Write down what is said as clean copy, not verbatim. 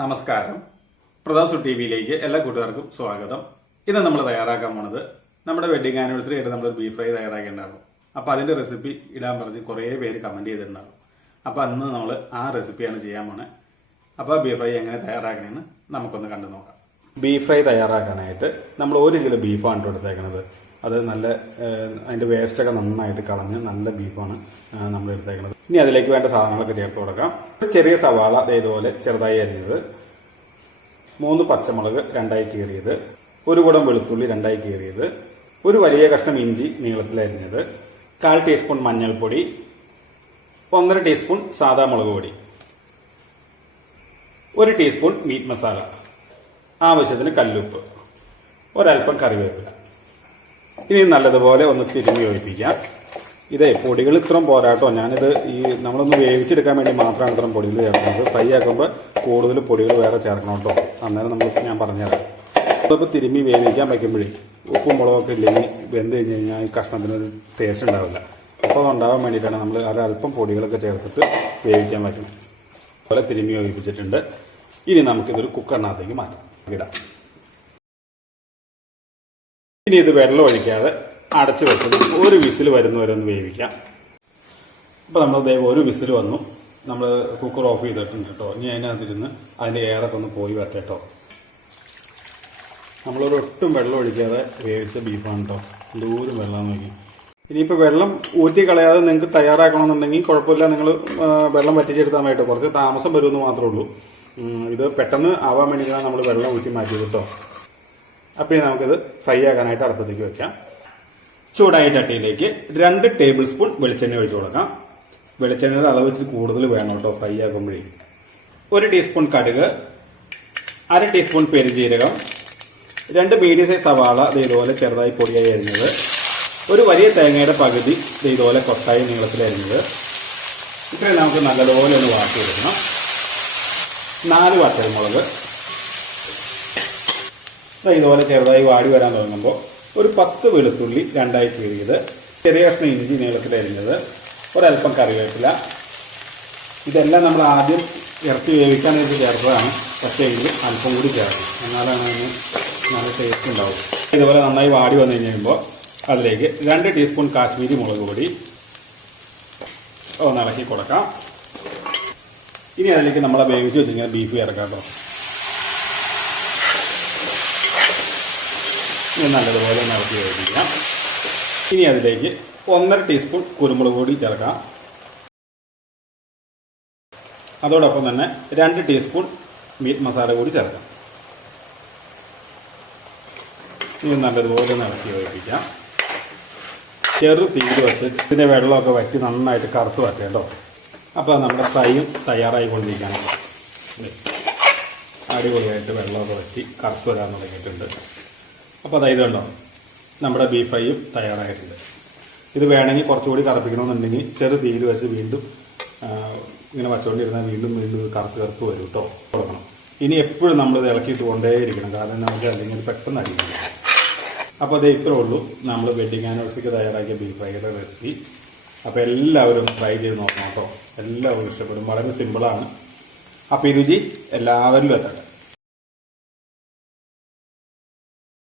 നമസ്കാരം. പ്രതാപ് ടി വിയിലേക്ക് എല്ലാ കൂട്ടുകാർക്കും സ്വാഗതം. ഇന്ന് നമ്മൾ തയ്യാറാക്കാൻ പോണത് നമ്മുടെ വെഡിങ് ആനിവേഴ്സറി ആയിട്ട് നമ്മൾ ബീഫ് ഫ്രൈ തയ്യാറാക്കേണ്ടതാണ്. അപ്പോൾ അതിന്റെ റെസിപ്പി ഇടാൻ പറഞ്ഞ് കുറേ പേര് കമന്റ് ചെയ്തിട്ടുണ്ടാകും. അപ്പോൾ അന്ന് നമ്മൾ ആ റെസിപ്പിയാണ് ചെയ്യാൻ പോണത്. അപ്പോൾ ബീഫ് ഫ്രൈ എങ്ങനെ തയ്യാറാക്കണമെന്ന് നമുക്കൊന്ന് കണ്ടു നോക്കാം. ബീഫ് ഫ്രൈ തയ്യാറാക്കാനായിട്ട് നമ്മൾ 1 കിലോ ബീഫാണ് എടുത്തേക്കുന്നത്. അത് നല്ല അതിന്റെ വേസ്റ്റൊക്കെ നന്നായിട്ട് കളഞ്ഞ് നല്ല ബീഫാണ് നമ്മൾ എടുത്തേക്കുന്നത്. ഇനി അതിലേക്ക് വേണ്ട സാധനങ്ങളൊക്കെ ചേർത്ത് കൊടുക്കാം. ഒരു ചെറിയ സവാള ഇതുപോലെ ചെറുതായി അരിഞ്ഞത്, 3 പച്ചമുളക് 2ആയി കീറിയത്, 1 കുടം വെളുത്തുള്ളി 2ആയി കീറിയത്, ഒരു വലിയ കഷ്ണം ഇഞ്ചി നീളത്തിൽ അരിഞ്ഞത്, 1/4 ടീസ്പൂൺ മഞ്ഞൾപ്പൊടി, 1.5 ടീസ്പൂൺ സാദാ മുളക് പൊടി, 1 ടീസ്പൂൺ മീറ്റ് മസാല, ആവശ്യത്തിന് കല്ലുപ്പ്, ഒരൽപ്പം കറിവേപ്പില. ഇനി നല്ലതുപോലെ ഒന്ന് തിരുമ്മി യോജിപ്പിക്കാം. ഇതേ പൊടികൾ ഇത്രയും പോരാട്ടോ. ഞാനിത് നമ്മളൊന്ന് വേവിച്ചെടുക്കാൻ വേണ്ടി മാത്രമാണ് ഇത്രയും പൊടികൾ ചേർക്കുന്നത്. ഫ്രൈ ആക്കുമ്പോൾ കൂടുതൽ പൊടികൾ വേറെ ചേർക്കണം കേട്ടോ. അന്നേരം ഞാൻ പറഞ്ഞുതരാം. ഇപ്പോൾ തിരുമ്മി വേവിക്കാൻ വയ്ക്കുമ്പോഴേ ഉപ്പും മുളകൊക്കെ ഇല്ലെങ്കിൽ വെന്ത് കഴിഞ്ഞ് കഴിഞ്ഞാൽ ഈ കഷ്ണത്തിനൊരു ടേസ്റ്റ് ഉണ്ടാവില്ല. അപ്പോൾ അതുണ്ടാവാൻ വേണ്ടിയിട്ടാണ് നമ്മൾ അല്പം പൊടികളൊക്കെ ചേർത്തിട്ട് വേവിക്കാൻ വയ്ക്കണം. അതുപോലെ തിരുമ്മി യോജിപ്പിച്ചിട്ടുണ്ട്. ഇനി നമുക്കിതൊരു കുക്കറിനകത്തേക്ക് ഇടാം. ഇനി ഇത് വെള്ളം ഒഴിക്കാതെ അടച്ചു വെച്ചത് 1 വിസിൽ വരുന്നവരെ ഒന്ന് വേവിക്കാം. അപ്പോൾ നമ്മൾ ഒരു വിസിൽ വന്നു. നമ്മൾ കുക്കർ ഓഫ് ചെയ്തിട്ടുണ്ട് കേട്ടോ. ഇനി അതിനകത്തിരുന്ന് അതിൻ്റെ എയറൊക്കെ ഒന്ന് പോയി വരട്ടെ കേട്ടോ. നമ്മളൊരൊട്ടും വെള്ളം ഒഴിക്കാതെ വേവിച്ച ബീഫാണ് കേട്ടോ. ദൂരം വെള്ളം നോക്കി. ഇനിയിപ്പോൾ വെള്ളം ഊറ്റി കളയാതെ നിങ്ങൾക്ക് തയ്യാറാക്കണമെന്നുണ്ടെങ്കിൽ കുഴപ്പമില്ല. നിങ്ങൾ വെള്ളം വറ്റിച്ചെടുത്താൽ മതി കേട്ടോ. കുറച്ച് താമസം വരുമെന്ന് മാത്രമേ ഉള്ളൂ. ഇത് പെട്ടെന്ന് ആവാൻ വേണ്ടിയിട്ടാണ് നമ്മൾ വെള്ളം ഊറ്റി മാറ്റിയത് കേട്ടോ. അപ്പോൾ ഇനി നമുക്കിത് ഫ്രൈ ആക്കാനായിട്ട് അടുപ്പത്തേക്ക് വെക്കാം. ചൂടായ ചട്ടിയിലേക്ക് 2 ടേബിൾ സ്പൂൺ വെളിച്ചെണ്ണ ഒഴിച്ചു കൊടുക്കാം. വെളിച്ചെണ്ണയുടെ അളവ് വെച്ച് കൂടുതൽ വേണം കേട്ടോ ഫ്രൈ ആക്കുമ്പോഴേ. 1 ടീസ്പൂൺ കടുക്, 1/2 ടീസ്പൂൺ പെരുംജീരകം, 2 മീഡിയം സൈസ് സവാള ഇതുപോലെ ചെറുതായി പൊടിയായി അരിഞ്ഞത്, ഒരു വലിയ തേങ്ങയുടെ പകുതി ഇതുപോലെ കൊട്ടായി നീളത്തിൽ അരിഞ്ഞത്. ഇത്രയും നമുക്ക് നല്ലതുപോലെ ഒന്ന് വാട്ടിയെടുക്കണം. 4 വറ്റൽമുളക് ഇതുപോലെ ചെറുതായി വാടി വരാൻ തുടങ്ങുമ്പോൾ ഒരു 10 വെളുത്തുള്ളി 2ആയി കീറിയത്, ചെറിയ കഷ്ണം ഇഞ്ചി നീളത്തിൽ അരിഞ്ഞത്, ഒരൽപ്പം കറിവേപ്പില. ഇതെല്ലാം നമ്മൾ ആദ്യം ഇറച്ചി വേവിക്കാനായിട്ട് ചേർത്തതാണ്. പക്ഷേ എങ്കിൽ അല്പം കൂടി ചേർക്കും, എന്നാലാണ് അതിന് നല്ല ടേസ്റ്റ് ഉണ്ടാവും. ഇതുപോലെ നന്നായി വാടി വന്നു കഴിയുമ്പോൾ അതിലേക്ക് 2 ടീസ്പൂൺ കാശ്മീരി മുളക് പൊടി ഒന്ന് ഇളക്കി കൊടുക്കാം. ഇനി അതിലേക്ക് നമ്മളെ വേവിച്ച് വെച്ചിങ്ങനെ ബീഫ് ചേർക്കാം കേട്ടോ. ഇനി നല്ലതുപോലെ ഇളക്കി വേവിക്കാം. ഇനി അതിലേക്ക് 1.5 ടീസ്പൂൺ കുരുമുളക് പൊടി ചേർക്കാം. അതോടൊപ്പം തന്നെ 2 ടീസ്പൂൺ മീറ്റ് മസാല കൂടി ചേർക്കാം. ഇനി നല്ലതുപോലെ ഇളക്കി വേവിക്കാം. ചെറു തീയിൽ വെച്ച് ഇതിൻ്റെ വെള്ളമൊക്കെ വറ്റി നന്നായിട്ട് കറുത്ത് വരട്ടെ കേട്ടോ. അപ്പോൾ നമ്മുടെ ഫ്രൈയും തയ്യാറായിക്കൊണ്ടിരിക്കുകയാണ്. അടിപൊളിയായിട്ട് വെള്ളമൊക്കെ വറ്റി കറുത്ത് വരാൻ തുടങ്ങിയിട്ടുണ്ട്. അപ്പോൾ അതായത് കണ്ടോ, നമ്മുടെ ബീഫ് ഫ്രൈയും തയ്യാറായിട്ടുണ്ട്. ഇത് വേണമെങ്കിൽ കുറച്ചുകൂടി കറുപ്പിക്കണമെന്നുണ്ടെങ്കിൽ ചെറു തീയിൽ വെച്ച് വീണ്ടും ഇങ്ങനെ വച്ചുകൊണ്ടിരുന്നാൽ വീണ്ടും കറുത്ത് വരും കേട്ടോ. കൊടുക്കണം. ഇനി എപ്പോഴും നമ്മളിത് ഇളക്കിയിട്ട് കൊണ്ടേയിരിക്കണം, കാരണം നമുക്ക് അല്ലെങ്കിൽ പെട്ടെന്ന് അടിക്കണം. അപ്പോൾ അത് ഇത്രേ ഉള്ളൂ നമ്മൾ വെഡിങ് ആനിവേഴ്സറിക്ക് തയ്യാറാക്കിയ ബീഫ് ഫ്രൈയുടെ റെസിപ്പി. അപ്പോൾ എല്ലാവരും ട്രൈ ചെയ്ത് നോക്കണം കേട്ടോ. എല്ലാവരും ഇഷ്ടപ്പെടും. വളരെ സിമ്പിളാണ്. അപ്പോൾ ഈ രുചി എല്ലാവരിലും എത്തട്ടെ.